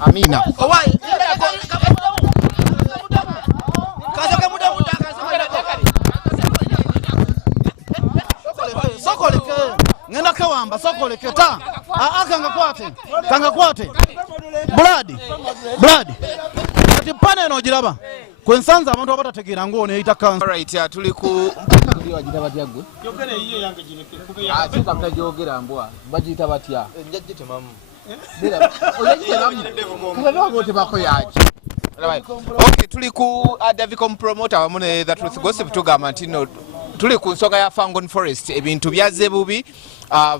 Amina. Ngenda kawamba sokoleke ta kanga kwate blood ati pane no giraba kwensanza abantu abatategeera ngone eyita kansa. Alright, tuli ku wajira batya gwe yogere yiye yange jineke kuge ati kapta jogera mbwa bajita batya njajje temamu Okay, tuli ku Davicom promoter wamune The Truth Gossip tugamba ntino tuli ku nsonga ya Fangon Forest ebintu byaze bubi.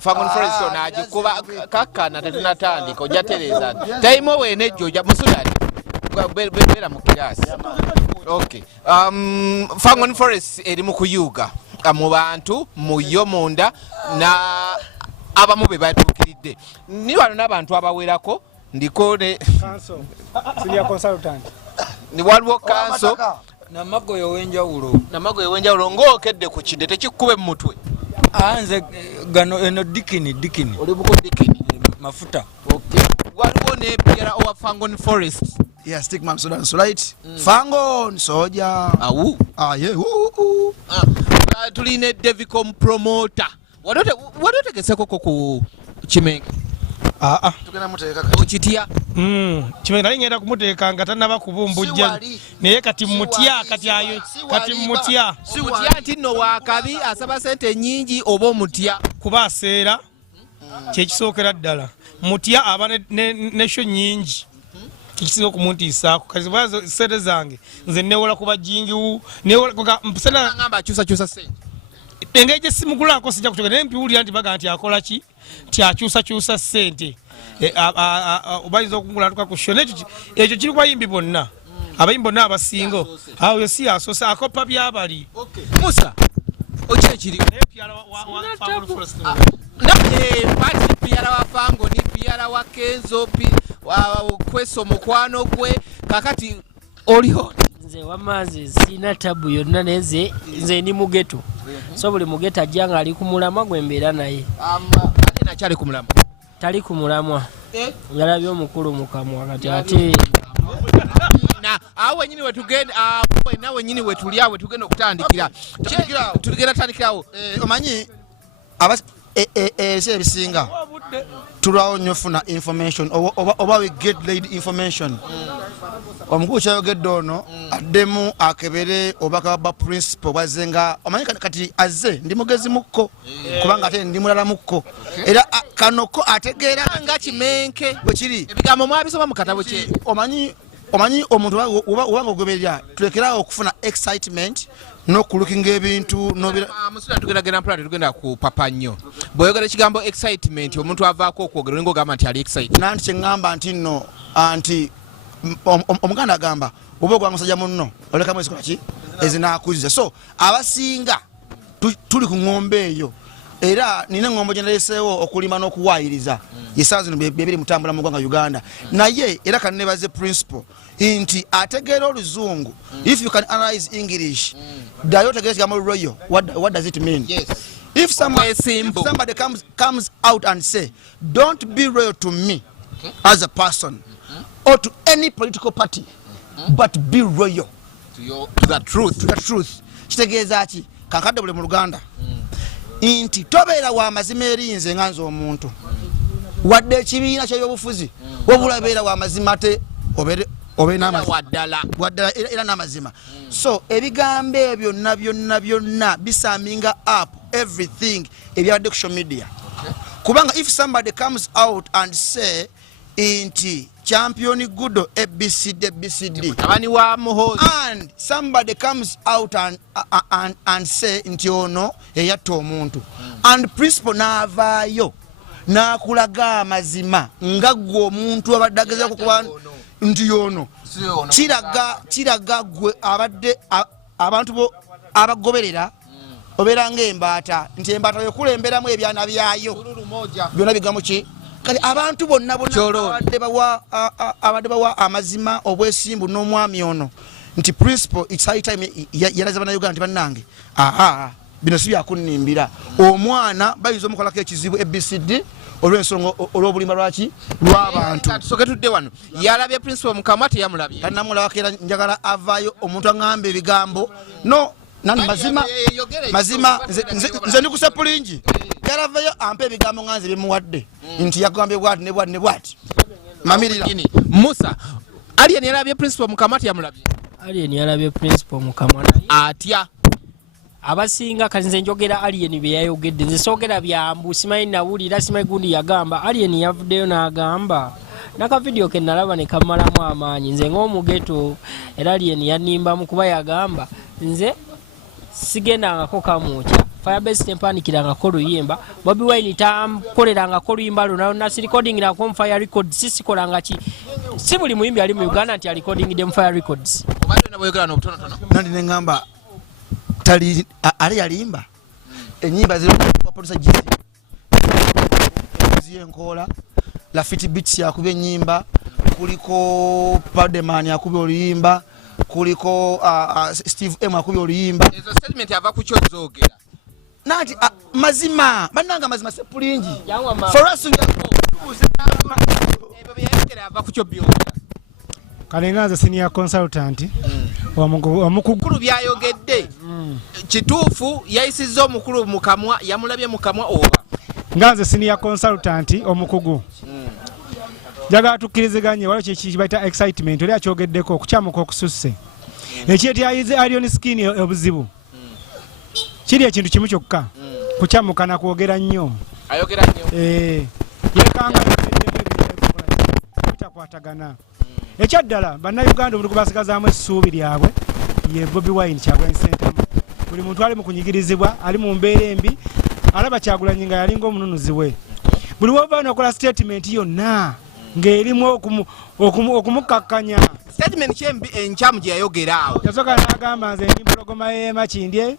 Fangon Forest onagikuba kakana tetunatandika ojatereza time wene joja Musudani bera mu kirasi. Okay, Fangon Forest eri mu kuyuga mu bantu mu yo munda na abamu be batukidde ni wano n'abantu abawerako ndiko ne senior consultant ni waliwo kanso namagoyo wenjawulo ng'okedde ku kide tekikube mu mutwe anze gano eno dikini oli buko dikini mafuta. Okay, waliwo ne Pierre owa Fangon Forest. Yeah, stick man Sudan so right. Fangon soja. Awu. Yeah. Tuline Davicom promoter. Wadotegeseko ku Chimenga. Tukena muteeka Ochitia. Chimenga nali ngenda kumuteeka nga tanaba kubumbujja naye kati mutya kati ayo kati mutya Mutya nno wakabi asaba sente nyingi oba omutya kuba aseera kyekisookera ddala mutya aba ne sho nyingi kikisiza okumuntiisaako kazi bwazo sente zange nze newola kuba jingiwu newola mpusana ngamba akyusa sente engeri simugulako sijja kutoka naye mpiwulira nti baga nti akola ki nti akyusa sente obayinza okungula tuka ku sho ekyo kiri kwa yimbi bonna abayimbi bonna abasingo awo si asosa akopa byabali. Musa okyekiri naye pyala pati Pierre wa Fango ni Pierre wa Kenzo wa Kweso mukwano gwe kakati oliho nze wamaze sina tabu yonna neze nze ni mugeto so buli mugeta ajanga ali kumulamwa gwembeera naye ate nakyali kumulamwa tali kumulamwa yalabye omukulu mukamwa kati ate na awe nyini wetugenda nawe nyini wetulyawe tugenda okutandikira tuligenda tandikirawo omanyi ese ebisinga tulawo nnyo funa information oba we get laid information omukulu kyayogedde ono addemu akebere obaka ba principal bazenga omanyi kati azze ndi mugezi mukko kubanga ate ndi mulala mukko era kanoko ategeera nga kimenke bwe kiri ebigambo mwabisoma mu katabo kye omanyi omuntu obanga ogoberera tulekerawo okufuna excitement n'okulukinga ebintu Musudani tugenda mpula tugenda ku papa nnyo bw'oyogera ekigambo excitement omuntu avaako okwogera olinga ogamba nti ali excited nanti kyeŋŋamba nti nno nti omuganda agamba oba ogwa musajja munno olekamu ezikolaki ezinaakuziza so abasinga tuli ku ŋŋombe eyo era nina eŋŋombo gye naleeseewo okulima n'okuwaayiriza esaawa zino bye biri mutambula mu ggwanga Uganda naye era kannebaze principal nti ategeera oluzungu if you can analyze English ddayo otegeera ekigambo royal what does it mean? Yes. If somebody comes out and say don't be royal to me as a person or to any political party but be royal to the truth kitegeeza ki kankadde buli mu Luganda nti tobeera wa mazima erinze nga nze omuntu wadde ekibiina ky'ebyobufuzi wabula beera wa mazima ate waddala era n'amazima so ebigambo ebyo byonna bisaminga up everything ebyabadde ku social media kubanga if somebody comes out and say nti champion gudo ABCD abani wa muhozi and somebody comes out and say nti ono eyatta omuntu and principal n'avaayo n'akulaga amazima nga gwe omuntu abadde agezaako kuba nti yono kiraga gwe abadde abantu bo abagoberera obeera ng'embaata nti embaata yokulemberamu ebyana byayo byonna bigamu ki kati abantu bonna abadde bawa amazima obwesimbu n'omwami ono nti principal it's high time yalaze bannayuganda nti bannange bino si byakunnimbira omwana bayinza omukolako ekizibu ABCD olw'ensonga olw'obulimba lwaki lw'abantu. Tusooke tudde wano yalabye principal Mukama teyamulabye. Tanamulaba kera njagala avaayo omuntu aŋŋamba ebigambo no nani mazima nze ndikusa pulingi yalavayo ampa ebigambo nga nze bimuwadde nti yagambye bwati ne bwati ne bwati mamirira. Musa Alien yalabye principal Mukama teyamulabye. Alien yalabye principal Mukama atya abasinga kati nze njogera Alien bye yayogedde nze soogera byambu simanyi nawulira simanyi gundi yagamba Alien yavuddeyo n'agamba naka video ke nalaba ne kamalamu amaanyi nze ng'omugeto era Alien yanimbamu kuba yagamba nze sigendangako kamuukya Firebase tempanikirangako luyimba Bobi Wine tamkolerangako luyimba luna nasirikodingirako mu Fire Records sisikolanga ki si buli muyimbi ali mu Uganda nti alikodingidde mu Fire Records nandi neŋŋamba tali ali yalimba ennyimba ziriwapolisa giyenkoola Lafiti Beats yakubye ennyimba kuliko Pademan yakubye oluyimba kuliko Steve M akubye oluyimba. Ezo statement ava ku kyozogera nati mazima bananga mazima sepulingi for us ava ku kyobyogera kalenganza senior consultant omukulu byayogedde kituufu yayisizza omukulu mukamwa yamulabye mukamwa oba nganze senior consultant omukugu njagala tukkiriziganye waliwo kibaita excitement oli akyogeddeko okukyamuka okususse ekyeti ayize Alien skin ebuzibu kiri ekintu kimu kyokka kukyamuka nakwogera nnyo ayogera nnyo yekanga bitakwatagana ekyaddala bannayuganda buli kubasigazaamu essuubi lyabwe ye Bobi Wine Kyagulanyi Ssentamu buli muntu ali mu kunyigirizibwa ali mu mbeera embi alaba Kyagulanyi nga yalinga omununuzi we buli wova nokola statement yonna ng'erimu okumukakkanya statement kyembi enkyamu gye yayogera awo yasooka n'agamba nze ndi mpologoma y'emakindye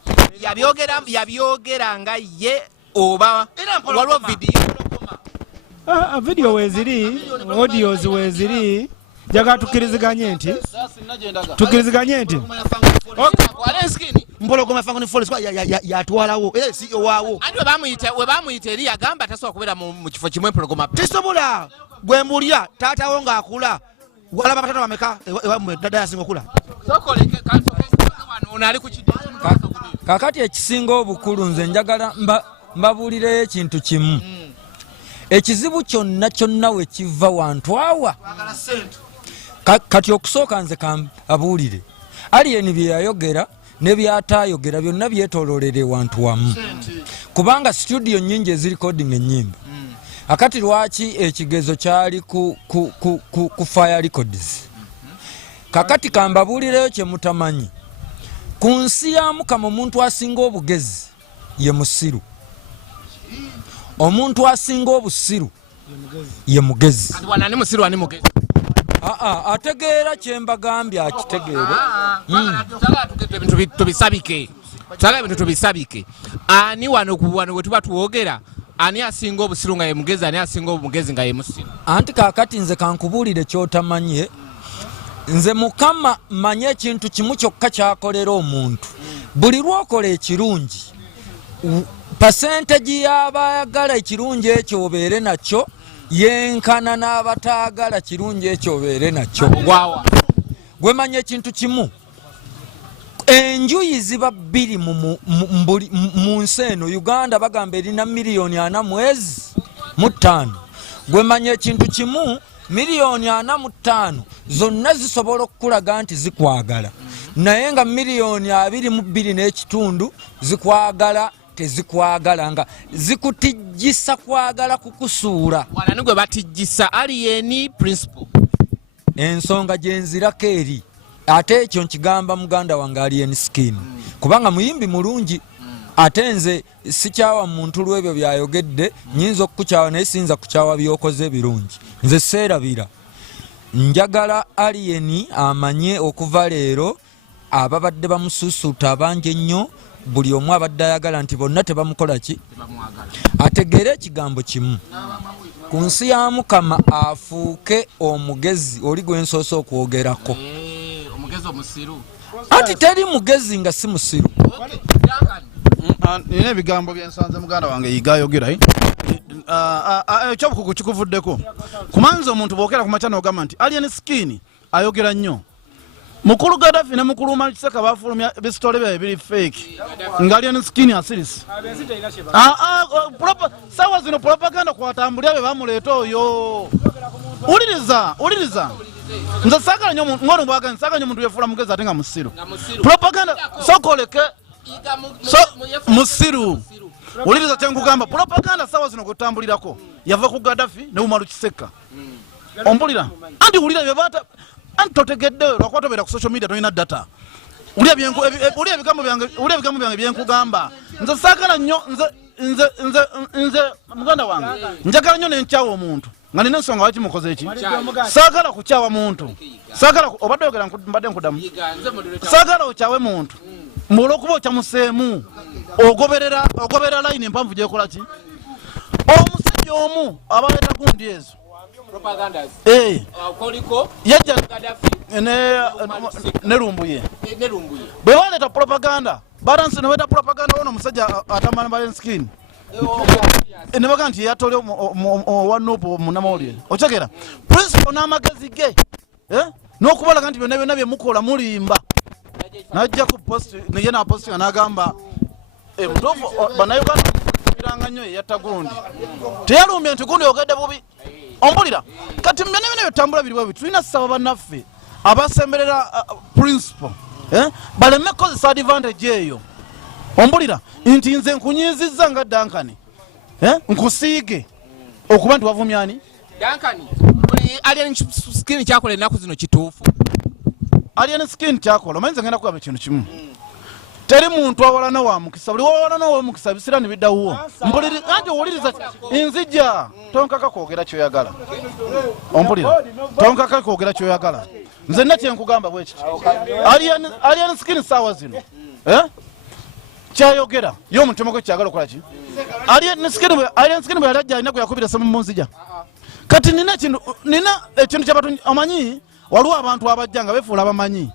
yabyogera nga ye oba waliwo video weeziri audios weeziri njagala tukkiriziganye nti mpologoma Fangoni Forest yatwalawo era si owaawo we bamuyita eri yagamba tasobola kubeera mu kifo kimu empologoma tisobola gwe mbulya taatawo ng'akula walaba batata bameka ewamwe dada yasinga okula kakati ekisinga obukulu nze njagala mbabuulireyo ekintu kimu ekizibu kyonna we kiva wantwawa kati okusooka nze abuulire Alien bye yayogera ne byataayogera byonna byetooloolere wantu wamu kubanga studio nnyingi ezirikodinga ennyimba akati lwaki ekigezo kyali ku Fire Records kakati kambabuulireyo kye mutamanyi ku nsi ya Mukama omuntu asinga obugezi ye musiru omuntu asinga obusiru ye mugezi ategeera kyembagambye akitegeere ebintu tubisabike ani wano we tuba tuwogera ani asinga obusiru nga ye mugezi ani asinga obumugezi nga ye musiru anti kakati nze kankubuulire kyotamanye nze Mukama manye ekintu kimu kyokka kyakolera omuntu buli lwokola ekirungi percentage y'abayagala ekirungi ekyo obeere nakyo yenkana n'abataagala kirungi ekyo obeere nakyo gwe manye ekintu kimu enjuyi ziba bbiri mu nsi eno Uganda bagamba erina miliyoni 45 gwe manye ekintu kimu miliyoni 45 zonna zisobola okukulaga nti zikwagala naye nga miliyoni 22 n'ekitundu zikwagala tezikwagala nga zikutijjisa kwagala kukusuula wanani gwe batijjisa Alien principal ensonga gyenzirako eri ate ekyo nkigamba muganda wange Alien skin kubanga muyimbi mulungi ate nze sikyawa muntu lwebyo byayogedde nyinza okukukyawa naye siyinza kukyawa byokoze birungi nze seerabira njagala Alien amanye okuva leero ababadde bamususuuta abangi ennyo buli omu abadde ayagala nti bonna tebamukola ki ategeere ekigambo kimu ku nsi ya Mukama afuuke omugezi oli gwensoose okwogerako anti teri mugezi nga si musiru nina ebigambo byensanze muganda wange yigayogera ekyobukugu kikuvuddeko kumanza omuntu bwokera ku makyana ogamba nti alien skin ayogera nnyo mukulu Gaddafi ne mukulu Kiseka bafulumya ebisitole byabe biri fake nga alien skin asirisi sawa zino propaganda kwatambulya be bamuleeta oyo uliriza nze saagala nnyo ngono bwaga nsaagala nnyo omuntu yefuula mugezi ate nga musiru propaganda sokoleke musiru uliriza kyenkugamba propaganda sawa zino kutambulirako yava ku Gaddafi ne umaru Kiseka ompulira anti ulira byebata anti totegedde lwakuba tobeera ku social media tolina data ulya ebigambo byange byenkugamba nze saagala nnyo nze muganda wange njagala nnyo nenkyawa omuntu nga nina ensonga waki mukoze eki saagala kukyawa muntu obadde oyogera mbadde nkudamu saagala okyawe muntu olwokuba okyamuseemu ogoberera layini empanvu gyekola ki omusajja omu abaleeta gundi ezo yajja nerumbuye bwe baleeta propaganda balansi nebeta propaganda wona omusajja atamana balenskin nebaga nti yatole owa NUP munamawulire okyegera principal n'amagezi ge n'okubalaga nti byonna byonna byemukola mulimba najja ku post naye napostinga n'agamba mutuufu bannayuganda biranga nnyo yeyatta gundi teyalumbye nti gundi yogedde bubi ompulira kati byonna byonna byetambula biri bwebi tulina ssaba bannaffe abasemberera principal baleme kozesa advantage eyo ompulira nti nze nkunyizizza nga Dankani nkusiige okuba nti wavumyani Dankani alien skin kyakola ennaku zino kituufu alien skin kyakola omanyi nze ngenda kugamba ekintu kimu teri muntu awalana wa mukisa buli wawalana wa mukisa bisira nibiddawo mpuliri anti owuliriza nzija tonkaka kwogera kyoyagala ompulira tonkaka kwogera kyoyagala nze nna kyenkugamba bwekiti alien skin saawa zino kyayogera yo omutima gwe kyagala okukola ki alien skin bwe yali ajja alina gwe yakubira semu munzija kati nina ekintu kyabatu omanyi waliwo abantu abajja nga befuula abamanyi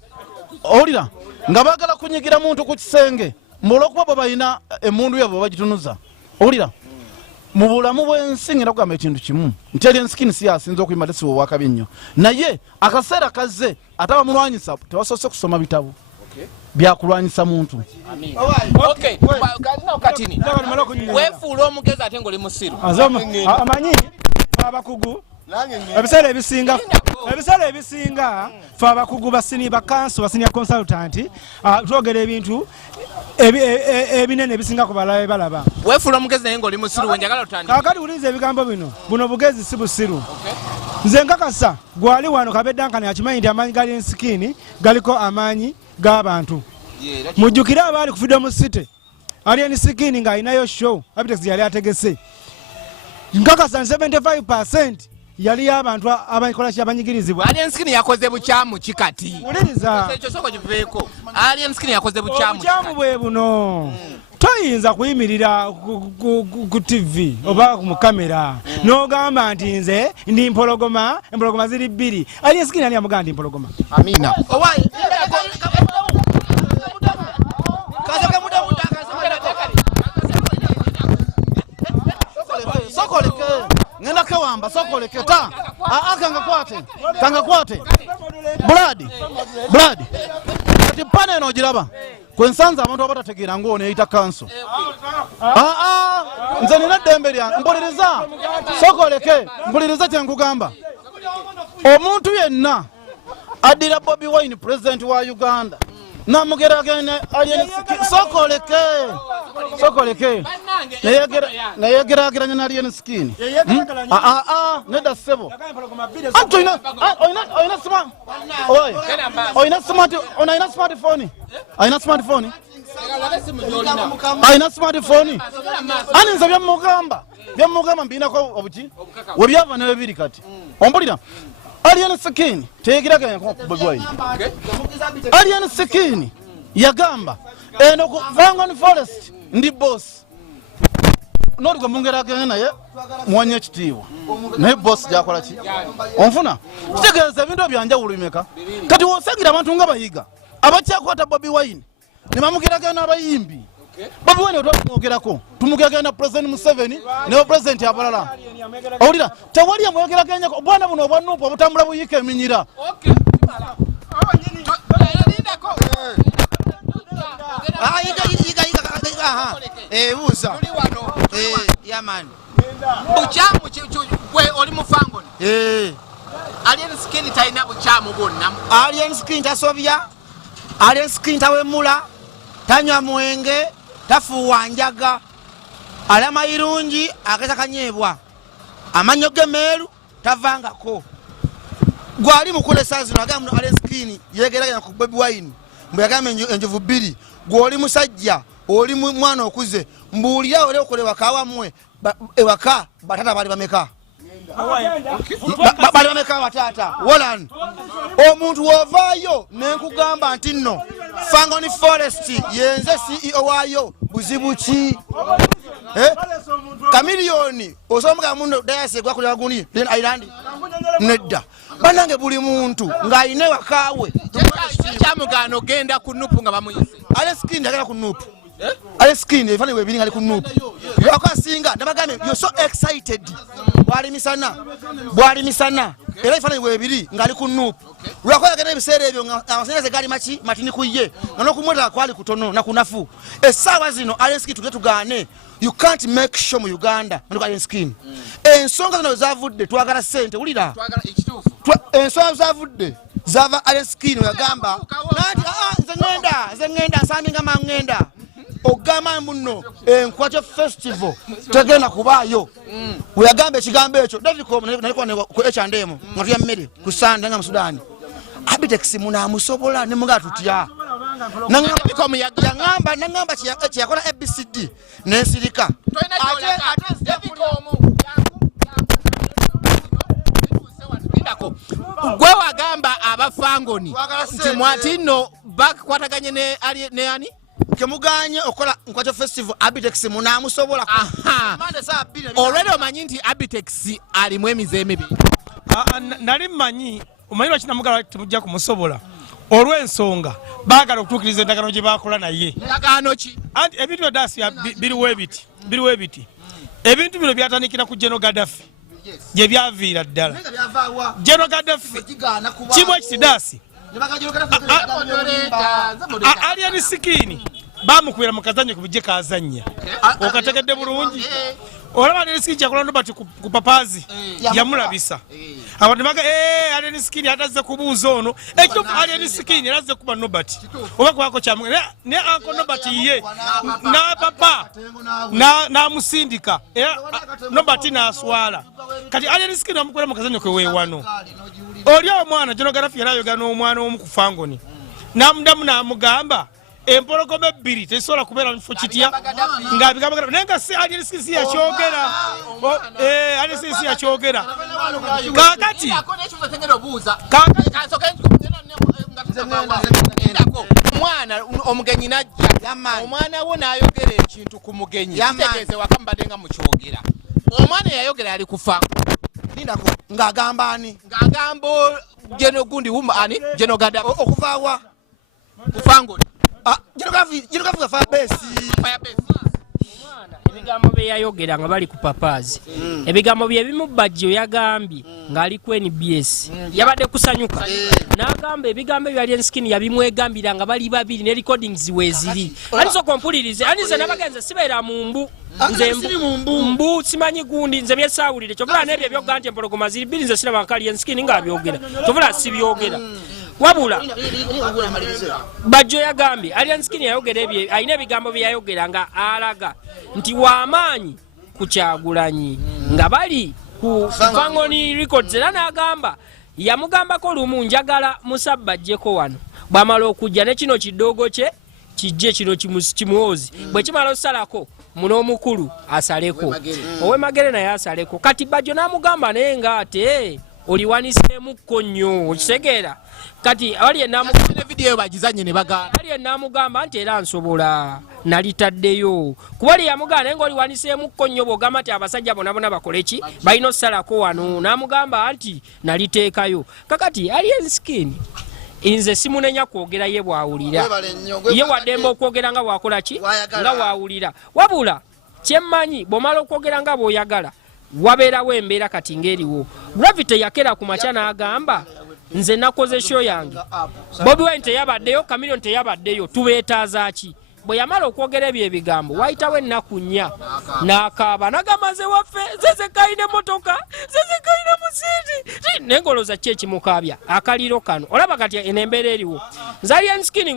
owulira nga baagala kunyigira muntu ku kisenge olwokuba bwe balina emundu yabwe bagitunuza owulira mu bulamu bw'ensi ngenda kugamba ekintu kimu nti alien skin si asinza okuyimba tesiwa owakabi nnyo naye akaseera kazze ate abamulwanyisa tebasoose kusoma bitabo byakulwanyisa muntu katini wefuula omugezi ate ngaoli musiru amanyi abakugu ebiseera ebisinga fe abakugu bakanso basinia consultant twogera ebintu ebinene ebisinga ku balala balaba wefuula omugezi naye ngaoli musiru wenjagala otandika kakati ulinza ebigambo bino buno bugezi si busiru nze nkakasa gwali wano kabe Dankani akimanyi nti amaanyi gali ensikini galiko amaanyi g'abantu mujjukire abaali ku Freedom City alien skin nga alinayo show Abitex yali ategese nkakasa 75% yali y'abantu abakola ki abanyigirizibwa alien skin yakoze bukyamu kikati uliriza ekyo soko kiveeko alien skin yakoze bukyamu bwe buno toyinza kuyimirira ku TV oba mu kamera n'ogamba nti nze ndi empologoma ziri bbiri alien skin ali amugamba ndi empologoma amina sokoleke ngenda kewamba sokoleke ta kangakwate Blood kati pana eno ogiraba kwensanza abantu abatategeera ng'ono eyita kanso nze nina ddembe lyange mpuliriza kyenkugamba omuntu yenna addira Bobi Wine president wa Uganda namugeragene alien skin sokoleke nayegerageranya na alien skin nedda ssebo oyina smartphone ayina smartphone ani nze byemugamba mbinako obuki webyava nebibiri kati ompulira alien skin teyegeraganya Bobi Wine alien skin yagamba eno ku Vangon Forest ndi boss noti gwe mungeraganya naye muwanye ekitiibwa naye boss gyakola ki onfuna kitegeeza ebintu ebyanjawulo bimeka kati wosangira abantu nga bayiga abakyakwata Bobi Wine ne bamugeraganya n'abayimbi Bobi Wine otwamwogerako tumugeraganya President Museveni ne President abalala owulira tewali amwogeraganyako bwana buno obwa NUP obutambula buyika eminyira buuza yamani bukyamu gwe oli mufangoni alien skin talina bukyamu bwonna alien skin tasobya alien skin tawemula tanywa mwenge tafuuwa njaga alama irungi akeza kanyeebwa amanyo ge meeru tavangako gwali mukule sazino agamba muno alien skin yegeraganya ku Bobi Wine mbuyagamba enjovu bbiri gwoli musajja oli mwana okuze mbuulira ole okole wakawa mwe ewaka batata bali bameka bali bameka batata Wolan omuntu wovaayo nenkugamba nti nno Fangoni Forest yenze CEO waayo buzibu ki kamiliyoni osomuka muno dayase gwakulira guni then island nedda banange buli muntu ng'ayine wakawe kyamugano genda ku NUP nga bamuyise ale skin agala ku NUP ale skin efani webiri ngali ku NUP yakasinga ndabagambe you're so excited bwali misana era efani webiri ngali ku NUP lwakola gane biseere ebyo amasanyalaze gali machi matini kuye ngano kumweta kwali kutono na kunafu esawa zino ale skin tugetugane you can't make sure mu Uganda ngo ale skin ensonga zino zavudde twagala sente ulira twagala ekituufu ensonga zavudde zava ale skin yagamba nati nze ngenda nsambinga mangenda ogama muno enkwacho festival tegenda kubayo uyagamba ekigambo ekyo David nalikuwa ku H&M ngatuya mmere ku Sande nga Musudani Abitex munamusobola ne muga tutya nangamba kyakola ABCD nensirika gwe wagamba abafangoni nti mwatino bakwataganye ne ani kemuganye okola nkwacho festival Abitex munamusobola already omanyi nti Abitex alimu emize emibi nali mmanyi omanyi lwaki namugala temujja kumusobola olw'ensonga baagala okutuukiriza endagaano gye baakola naye endagaano ki anti ebintu bya daasi biriwo ebiti ebintu bino byatandikira ku General Gaddafi gye byaviira ddala General Gaddafi kimu ekiti daasi alien skin bamukubira mu kazanyo ku bijje kazanya okategedde bulungi olaba alien skin kyakola Nobati ku papazi yamulabisa abantu baga alien skin atazze kubuuza ono ekitufu alien skin yazze kuba Nobati oba kwako kyamu ne anko Nobati ye na papa na musindika Nobati na aswala kati alien skin amukubira mu kazanyo kwe wewano oli omwana General Gaddafi yalayoga n'omwana omu ku Fangoni namudamu namugamba empologome bbiri tesobola kubeera mufo kitya ng'abigamba naye nga si alien skin si yakyogera alien skin si yakyogera kakati omwana omugenyi najja omwana wo n'ayogera ekintu ku mugenyi kitegeeze waka mbadde nga mukyogera omwana yayogera ali kufa lindako ng'agamba ani ng'agamba General gundi ani General Gaddafi okuvaawa kufangoni General Gaddafi gafa besi ebigambo bye yayogera nga bali ku papazi ebigambo bye bimu bajjo yagambye ng'ali ku NBS yabadde kusanyuka n'agamba ebigambo bya alien skin yabimwegambira nga bali babiri ne recordings weziri aliso kompulirize anize nabagenze sibeera mu mbu nze mbu simanyi gundi nze byesaawulire kyovula n'ebyo ebyogga empologoma ziri bbiri nze siraba alien skin ng'abyogera kyovula sibyogera wabula bajjo yagambye alien skin yayogera ebyo alina ebigambo bye yayogera nga alaga nti w'amaanyi ku Kyagulanyi nga bali ku Fangoni Records era n'agamba yamugambako lumu njagala musabbajjeko wano bw'amala okujja ne kino kidoogo kye kijje kino kimuwozi bwe kimala osalako muno omukulu asaleko ow'emagere naye asaleko kati bajjo n'amugamba naye ng'ate oliwaniseemukko nnyo okitegeera kati ali video bagizanye ne bagamba ali namugamba nti era nsobola nalitaddeyo kuba yamugamba naye ng'oliwaniseemukko nnyo bw'ogamba nti abasajja bonna bakole ki balina osalako wano namugamba nti naliteekayo kakati alien skin nze simunenya kwogera ye bwawulira ye waddemba okwogera nga wakola ki nga wawulira wabula kyemmanyi bw'omala okwogera nga bw'oyagala wabeerawo embeera kati ng'eriwo gravity yakera ku makya n'agamba nze nakoze show yange Bobi Wine teyabaddeyo Chameleone teyabaddeyo tubeetaaza ki bwe yamala okwogera ebyo ebigambo wayitawo ennaku nnya n'akaaba nagamaze waffe zezekayina emotoka zezekayina musiiti nengoloza ki ekimukaabya akaliro kano olaba kati enembeera eriwo nzalien skin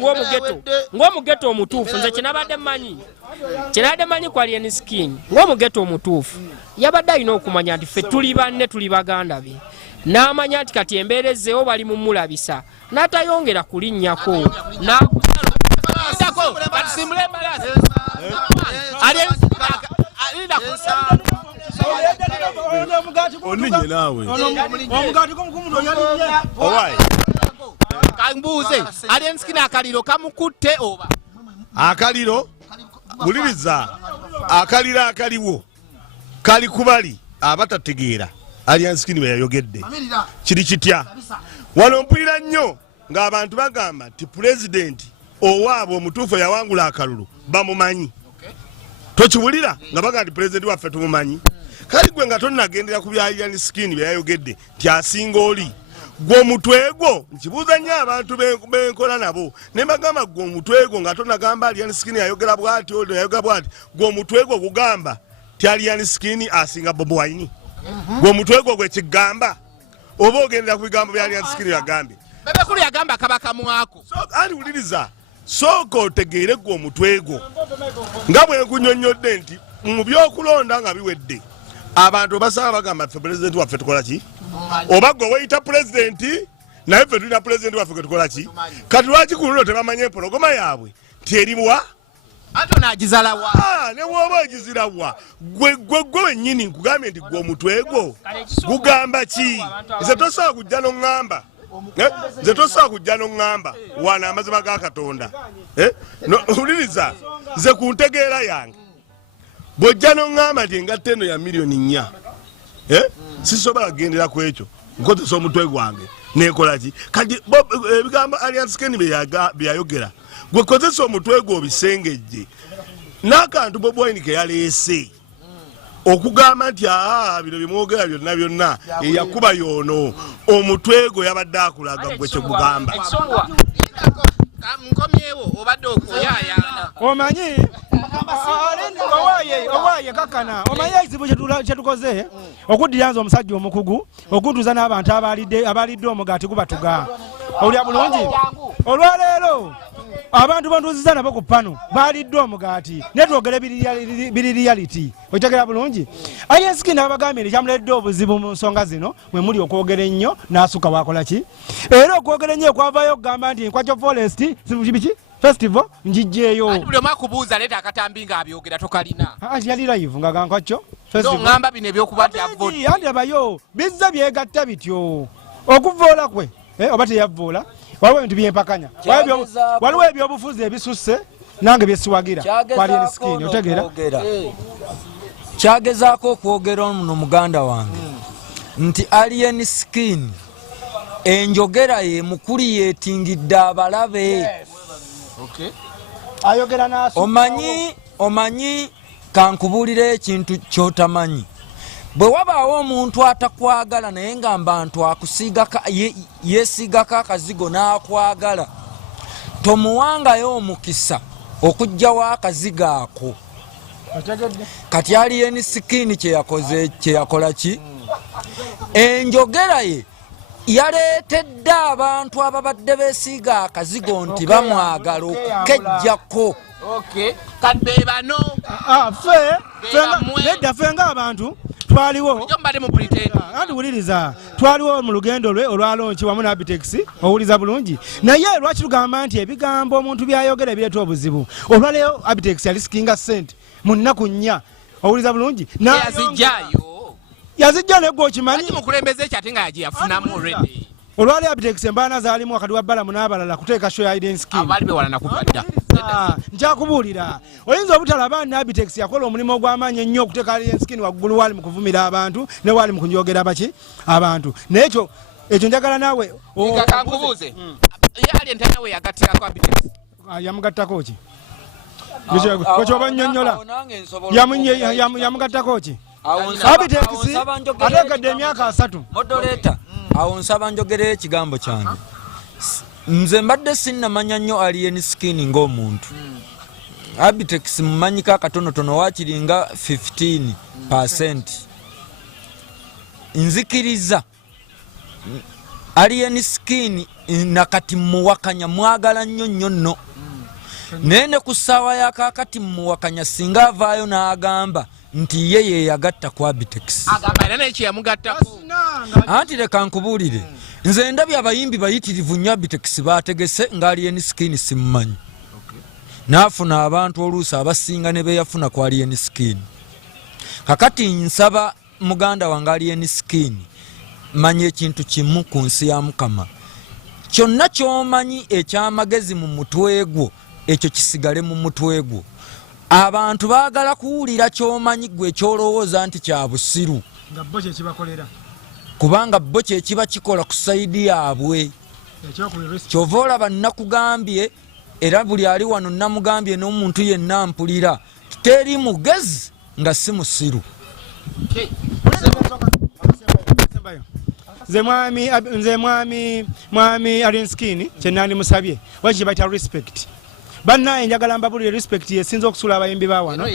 ng'omugeto omutuufu nze kyenabadde manyi ku alien skin ng'omugeto omutuufu yabadde alina okumanya nti ffe tuli banne tuli baganda be n'amanya nti kati embeera ezzeewo bali mumulabisa n'atayongera kulinnyako oninye naawe kambuuze alyensikina akaliro kamukutte oba akaliro wuliriza akaliro akaliwo kali kubali abatategeera alyensikini bwe yayogedde kiri kitya wano mpulira nnyo ng'abantu bagamba nti pulezidenti owaabwe omutuufu yawangula akalulu bamumanyi tokiwulira nga baga nti pulezidenti waffe tumumanyi kali gwe nga tonnagendera ku bya sikini byeyayogedde nti asinga oli gwe omutwe gwo nkibuuza nnyo abantu benkola nabo ne bagamba gwe omutwe gwo nga tonnagamba aliyani sikini ayogera bwati oli ayogera bwati gwe omutwe gwo gugamba ti aliyani sikini asinga Bobi Wine gwe omutwe gwo gwe kigamba oba ogendera ku bigambo bya aliyani sikini yagambye bebekulu yagamba kabaka mwako ali wuliriza sooka otegeere gwe omutwe gwo nga bwe nkunyonnyodde nti mu byokulonda nga biwedde abantu basaba bagamba ffe pulezidenti waffe tukola ki oba gwe weyita pulezidenti naye ffe tulina pulezidenti waffe gwe tukola ki kati lwaki ku luno tebamanye empologoma yaabwe nti erimuwa ate onaagizalawa ne woba ogizirawa gwe wennyini nkugambye nti gwe omutwe gwo gugamba ki nze tosobola kujja n'oŋŋamba nze tosobola kujja n'oŋŋamba wana amazima ga Katonda owuliriza nze ku ntegeera yange bw'ojja n'oŋŋamba nti engatta eno ya miliyoni 4 sisobola kugendera ku ekyo nkozesa omutwe gwange nekola ki kati ebigambo alliance skeni byayogera gwe kozesa omutwe gwo obisengejje n'akantu Bobi Wine ke yaleese okugamba nti bino byemwogera byonna eyakuba yoono omutwe gwo yabadde akulaga gwe kyegugamba nkomyewo obadde okuyayaana omanyi owaye kakana omanyi ekizibu kyetukoze okuddira omusajja omukugu okuntuuza n'abantu abalidde omugaati gubatuga owulira bulungi olwaleero abantu bantuuziza nabo ku pano balidde omugaati naye twogere biri reality okitegera bulungi ayensiki n'abagambye nti kyamuledde obuzibu mu nsonga zino mwe muli okwogera ennyo n'asuka wakola ki era okwogera ennyo ekwavayo okugamba nti Nkwakyo Forest biki festival njijjeeyo buli omu akubuuza leeta akatambi ng'abyogera tokalina yali live nga Nkwakyo ngamba bino ebyokuba andyabayo bizza byegatta bityo okuvoola kwe oba teyavoola waliwo ebintu byempakanya waliwo ebyobufuzi ebisusse nange byesiwagira kwali enisikini otegeera kyagezaako okwogera ono muganda wange nti alien skin enjogera ye mukuli yetingidde abalabe omanyi kankubuulira ekintu kyotamanyi bwe wabaawo omuntu atakwagala naye nga mbantu yeesiigako akazigo n'akwagala tomuwangayo omukisa okugjawo akazigo ako kati alien skin kyeyakola ki enjogera ye yaleetedde abantu ababadde beesiiga akazigo nti bamwagala okukejjako nedda ffe ng'abantu twaliwo wuliriza twaliwo mu lugendo lwe olwalonki wamu ne Abitex owuliza bulungi naye lwaki tugamba nti ebigambo omuntu byayogera ebireeta obuzibu olwaleero Abitex yali sikinga ssente mu nnaku 4 owuliza bulungi yazijja negwe okimanyi olwali Abitex embaana zaalimu wakati wa Balamu n'abalala kuteeka show ya Hidden Scheme nkyakubuulira oyinza obutalaba ne Abitex yakola omulimu ogw'amaanyi ennyo okuteeka Hidden Scheme waggulu waali mu kuvumira abantu ne waali mu kunjogera baki abantu naye ekyo njagala naawe kankubuuze Alien tanawe yagatirako Abitex. Yamugattako ki? Kyoba nnyonnyola. Yamugattako ki? Abitex ateekedde emyaka 3. Moderator, awo nsaba njogere ekigambo kyange. Nze mbadde sinnamanya nnyo alien skin ng'omuntu. Abitex mmanyika akatonotono wakiringa 15%. Nzikiriza alien skin nakati muwakanya mwagala nnyo nno. Nene ku ssaawa yakakati muwakanya singa avaayo n'agamba nti ye yagatta ku Abitex. Agamba era n'eki yamugattako. Anti leka nkubuulire. Nze ndabye abayimbi bayitirivu nnyo Abitex baategese nga alien skin simmanyi. Naafuna abantu oluusi abasinga ne beeyafuna ku alien skin. Kakati nsaba muganda wange alien skin manya ekintu kimu ku nsi ya Mukama. Kyonna ky'omanyi ekyamagezi mu mutwe gwo ekyo kisigale mu mutwe gwo. Abantu baagala kuwulira ky'omanyi gwe ekyolowooza nti kya busiru. Nga bo kye kibakolera. Kubanga bo kye kiba kikola ku sayidi yaabwe. Kyova olaba nnakugambye era buli ali wano namugambye n'omuntu yenna mpulira teri mugezi nga si musiru. Nze mwami alien skin kyenandi musabye wakye bayita respect. Bannaye njagala mbabulire respect yesinza okusula abayimbi ba wano.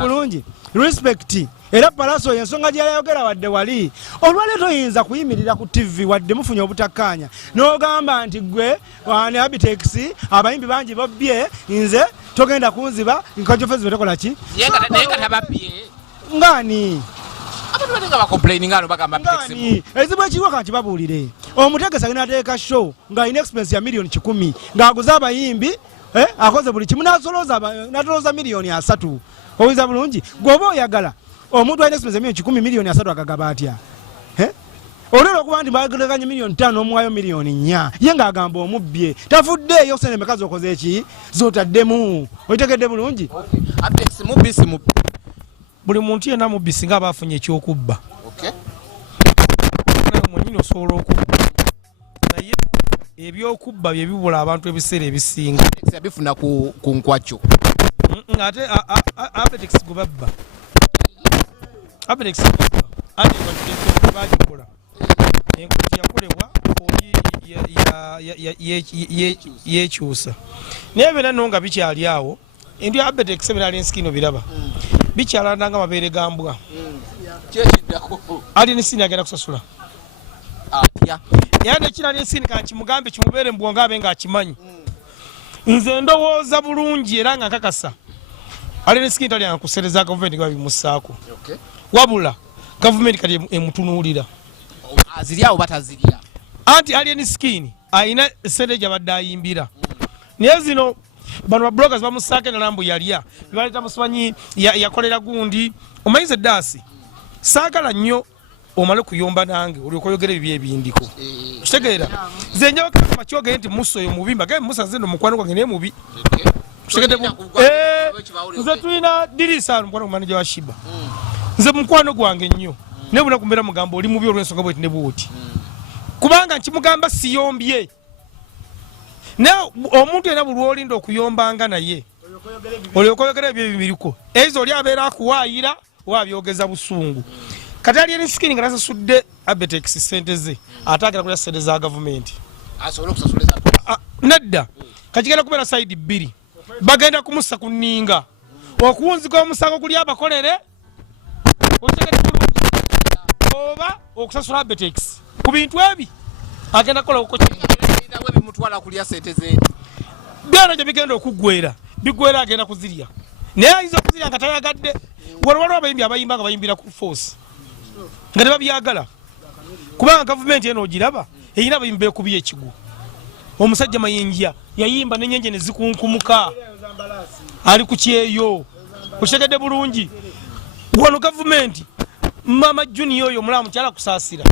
Bulungi respect era palaso yensonga gyayayogera wadde wali olwaleero oyinza kuyimirira ku TV wadde mufunye obutakkaanya n'ogamba nti gwe wane Abitex abayimbi bangi babbye nze togenda kunziba nkajofezi betekola ki naye nga tababbye ngani abantu balinga bakomplaining ano bagamba Abitex ezibu ekiwa kanti babuulire omutegesa ginateeka show nga ina expense ya milioni 10 ng'aguza abayimbi akoze buli kimu natoloza milioni 3 oyinza bulungi gwoba oyagala omuntu alina expense milioni 10 milioni 3 agagaba atya olero okuba nti bagerekanye milioni 5 omwayo milioni 4 ye ng'agamba omubbye tafuddeeyo sene mekazi okoze eki zotaddemu oyitegedde bulungi Abitex mubisi buli muntu yenna mubisi nga abafunye ekyokubba mwenyini osobola okubba naye ebyokubba bye bibula abantu ebiseera ebisinga yabifuna ku nkwacyo ate Abitex gwe babba Abitex ate bagikola enkuti yakolebwa yekyusa naye bena no nga bikyali awo endi Abitex ebina alien skin biraba bikyalandanga mabeere gambwa alien skin agenda kusasula yana ekirali ensini kankimugambe kimubeere mbwonga abe ng'akimanyi nze ndowooza bulungi era nga nkakasa alina skin tali ankusereza gavumenti nga bimussaako wabula gavumenti kati emutunuulira azirya oba tazirya anti alien skin ayina sente gyabadde ayimbira naye zino bano babloggers bamussaako enalambu yalya bebaleeta musimanyi yakolera gundi omanyiza eddaasi saagala nnyo omale kuyomba nange olyoka oyogera ebibyo ebindiko kitegeera nze njawakama kyogere nti musa oyo mubi mbagabe musa nze nomukwano gwange naye mubi nze tulina dirisa mukwano gwa manager wa Shiba nze mukwano gwange nnyo naye bunaku mbeera mugamba oli mubi olw'ensonga bweti ne bwoti kubanga nkimugamba siyombye naye omuntu yena buli olinda okuyombanga naye olyoka oyogera ebyo ebibiriko eizo oli abeera akuwaayira wabyogeza busungu kati alien skin nga nasasudde Abitex sente ze atagera kulya sente za gavumenti asobola okusasuliza nedda kakigenda kubeera side 2 bagenda kumussa ku nninga okuwunzika omusango kuli abakolere oba okusasula Abitex ku bintu ebi agenda kukola bimutwala kulya sente ze byona gye bigenda okuggwera biggwera agenda kuzirya naye ayinza okuzirya nga tayagadde waliwo abayimbi abayimba nga bayimbira ku force nga tebabyagala kubanga gavumenti eno ogiraba eyina abayimba ekubi ekigu omusajja mayinja yayimba n'enyenje ne zikunkumuka ali ku kyeyo okitegedde bulungi wano gavumenti mama junior oyo omulala mukyala kusaasira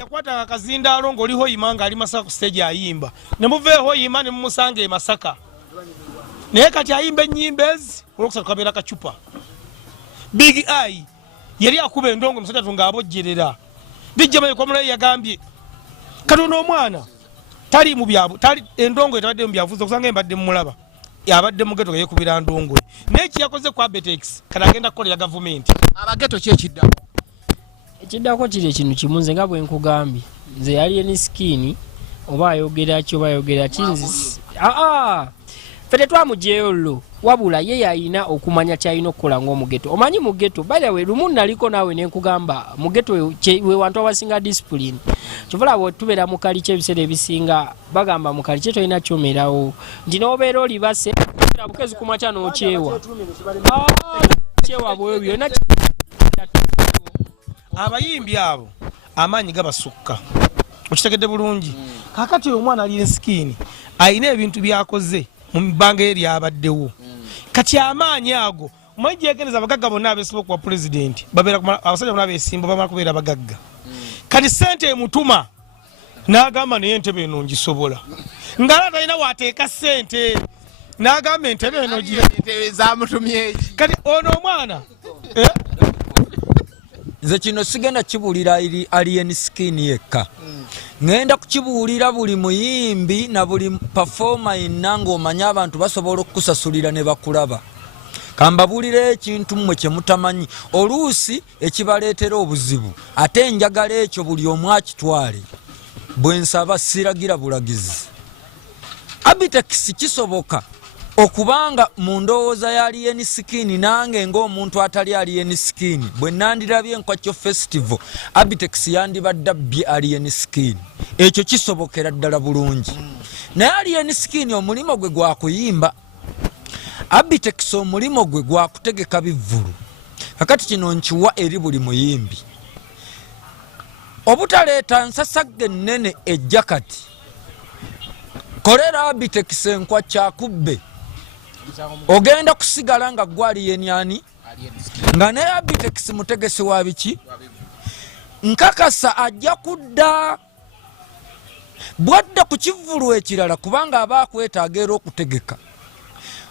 yakwatanga akazindaalo ng'oliho yima nga ali Masaka ku stage ayimba ne muveeho yima ne mumusanga e Masaka naye kati ayimba ennyimba ezi olwokusatu kabeera kacupa Big Eye yali akuba endongo musajja tunga abojjerera dijja mayi kwa mulayi yagambye Katonda omwana tali mu byabu tali endongo etabadde mu byavuzo kusanga embadde mulaba abadde mu geto yekubira ndongo neki yakoze kwa Betex kana agenda kukolera government abageto kyekidda ekiddako kiri ekintu kimu nze nga bwe nkugambye nze yali eni skini oba ayogera ki oba ayogera kinzi fete twamugyeyo llo wabula ye yalina okumanya kyalina okukola ng'omugeto omanyi mu geto balawe lumu naliko naawe nenkugamba mu geto we wantu abasinga discipline kivula bwe tubeera mu kalice ebiseera ebisinga bagamba mu kalice tolina kyomerawo nti n'obeera olibase bukezi kumakya n'okyewa kyewa bwebyo abayimbi abo amaanyi gabasukka okitegedde bulungi kakati omwana ali ensikini ayina ebintu byakoze mu bbanga eryabaddewo kati amaanyi ago omanyi gyegeneza abagagga bonna abeesiba kuwa pulezidenti abasajja bonna abeesimba bamala kubeera abagagga kati sente emutuma n'agamba naye entebe eno ngisobola ngala talina waateeka sente n'agamba entebe eno zamutumye kati ono omwana nze kino sigenda kibuulira alien skin yekka ngenda kukibuulira buli muyimbi na buli performer yenna ng'omanya abantu basobola okukusasulira ne bakulaba kambabuulira ekintu mmwe kye mutamanyi oluusi ekibaleetera obuzibu ate enjagala ekyo buli omu akitwale bwe nsaba siragira bulagizi Abitex kisoboka okubanga mu ndowooza ya alien skin nange ng'omuntu atali alien skin bwe nandirabye nkwakyo festival Abitex yandibadde bbye alien skin ekyo kisobokera ddala bulungi naye alien skin omulimo gwe gwa kuyimba Abitex omulimo gwe gwa kutegeka bivvulu kakati kino nkiwa eri buli muyimbi obutaleeta nsasagge ennene ejjakati kolera Abitex enkwa kyakubbe ogenda kusigala nga gwali yenyani nga ne Abitex mutegesi wa biki nkakasa ajja kudda bwadda ku kivvulu ekirala kubanga aba akwetaaga era okutegeka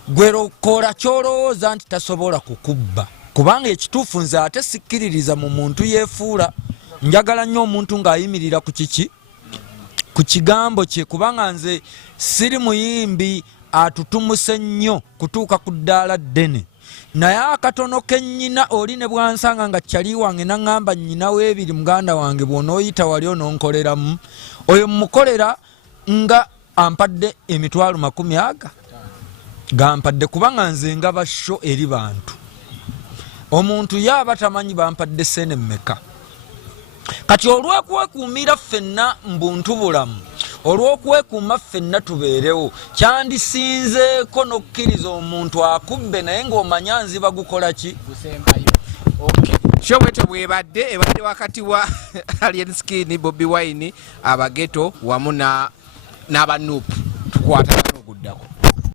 gwerokola kyolowooza nti tasobola kukubba kubanga ekituufu nze ate sikkiririza mu muntu yeefuula njagala nnyo omuntu ng'ayimirira ku kiki ku kigambo kye kubanga nze siri muyimbi atutumuse nnyo kutuuka ku ddaala ddene naye akatono kennyina oli ne bwansanga nga kyali wange naŋŋamba nnyina weebiri muganda wange bw'onooyita wali ononkoleramu oyo mmukolera nga ampadde emitwalo 50 gampadde kubanga nze nga basho eri bantu omuntu yaaba tamanyi bampadde sene mmeka kati olw'okwekuumira ffenna mbuntu bulamu olw'okwekuuma ffenna tubeerewo kyandisinzeeko n'okkiriza omuntu akubbe naye ng'omanya nziba gukola ki showete bwebadde ebadde wakati wa alien skin Bobi Wine abageto wamu n'aba NUP tukwatana n'oguddako